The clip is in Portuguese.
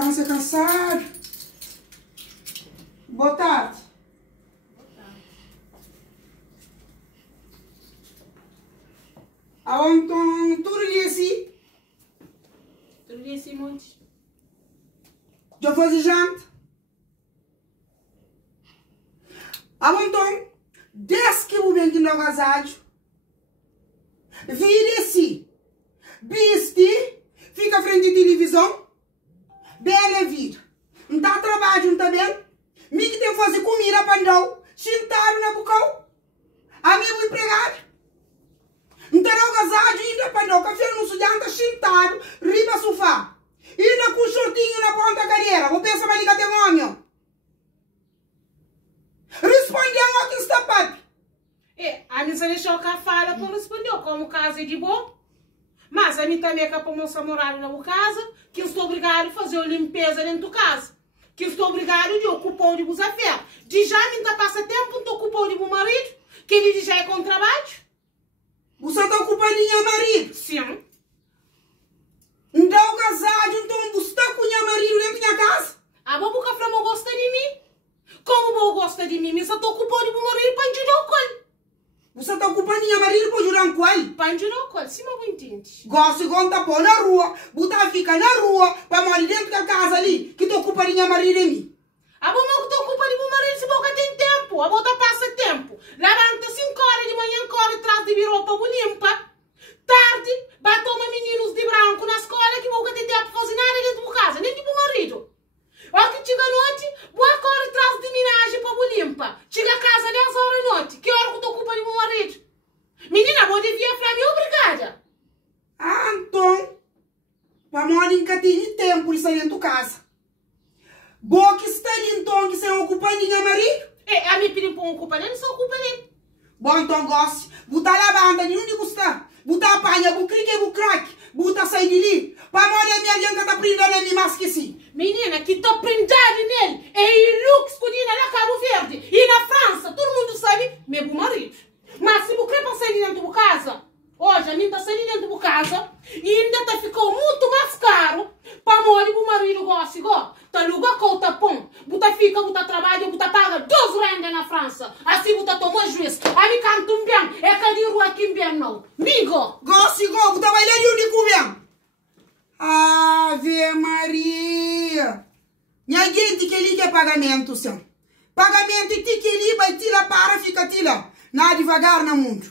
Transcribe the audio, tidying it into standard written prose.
França cansado. Boa tarde. Aonde tu disse? Tu disse muito. Já faz janta? Aonde desde que eu venho no agasalho, vire-se, viste, fica à frente de televisão, bela vir. Não dá trabalho, não tá bem? Me que tem que fazer comida para não, sentado na boca, a meu empregado. Não terá agasalho ainda para não, café no sujanta, sentado, riba sofá. Ainda com o shortinho na ponta da carreira, vou pensar mais ligar demônio. Respondeu aqui está papi. A mim só deixou que a fala para responder como casa é de bom. Mas a mim também é para moça morar na casa, que eu estou obrigado a fazer a limpeza dentro da casa. Que eu estou obrigado a ocupar de buscar ferro. De já me tá passa tempo, não estou ocupando de meu marido, que ele já é com trabalho. Você está ocupando de meu marido? Sim. Então, casado, então você está com meu marido dentro da casa? A boca flama gosta de mim. Como vou gosta de mim? Eu só estou ocupando de meu marido para endirar o colo. Você está ocupando de meu marido para jurar com ele? Para endirar o colo, sim, mas eu entendo. Gosto de contar pôr na rua, botar fica na rua, para morar dentro da casa ali, que estou ocupando de meu marido em mim. A boca que estou ocupando de meu marido, se boca tem tempo. A boca passa tempo. Levanta 5 horas de manhã, corre atrás de roupa limpa. Tarde, vai tomar meninos de branco na escola, que boca tem tempo para fazer nada dentro de casa, nem de meu marido. Olha que chega a noite, boa corre atrás de minagem para limpa. Chega a casa 10 horas da noite. Que hora que eu estou ocupando de meu marido? Menina, vou devia falar, me obrigada. Ah, então, para morar em catinho tempo de sair dentro de casa. Boa que está ali, então, que você ocupa de meu marido? A minha filha põe ocupa dele, só ocupa dele. Bom, então, gosto. Botar lavanda de onde você botar a panha, o crique, o crack, botar sair de ali. Para morar minha aliança está prendendo ele mais que sim. Menina, que está prendendo nele é o Lux, que na Cabo Verde. E na França, todo mundo sabe, meu marido. Mas se você para sair dentro de casa, hoje a minha está saindo dentro de casa e ainda está ficando muito mais caro para morar com o marido gosta igual. Tá lugar com o tapão, buta fica, buta trabalha, buta paga 2 rendas na França. Assim buta toma juízo. A mim canto bem, é que de rua aqui bem não. Migo. Gosto igual, buta vai ler de onde bem. Ave Maria. Minha gente que liga é pagamento, senhor. Pagamento e que liga vai tirar para, fica tira. Nada devagar no mundo.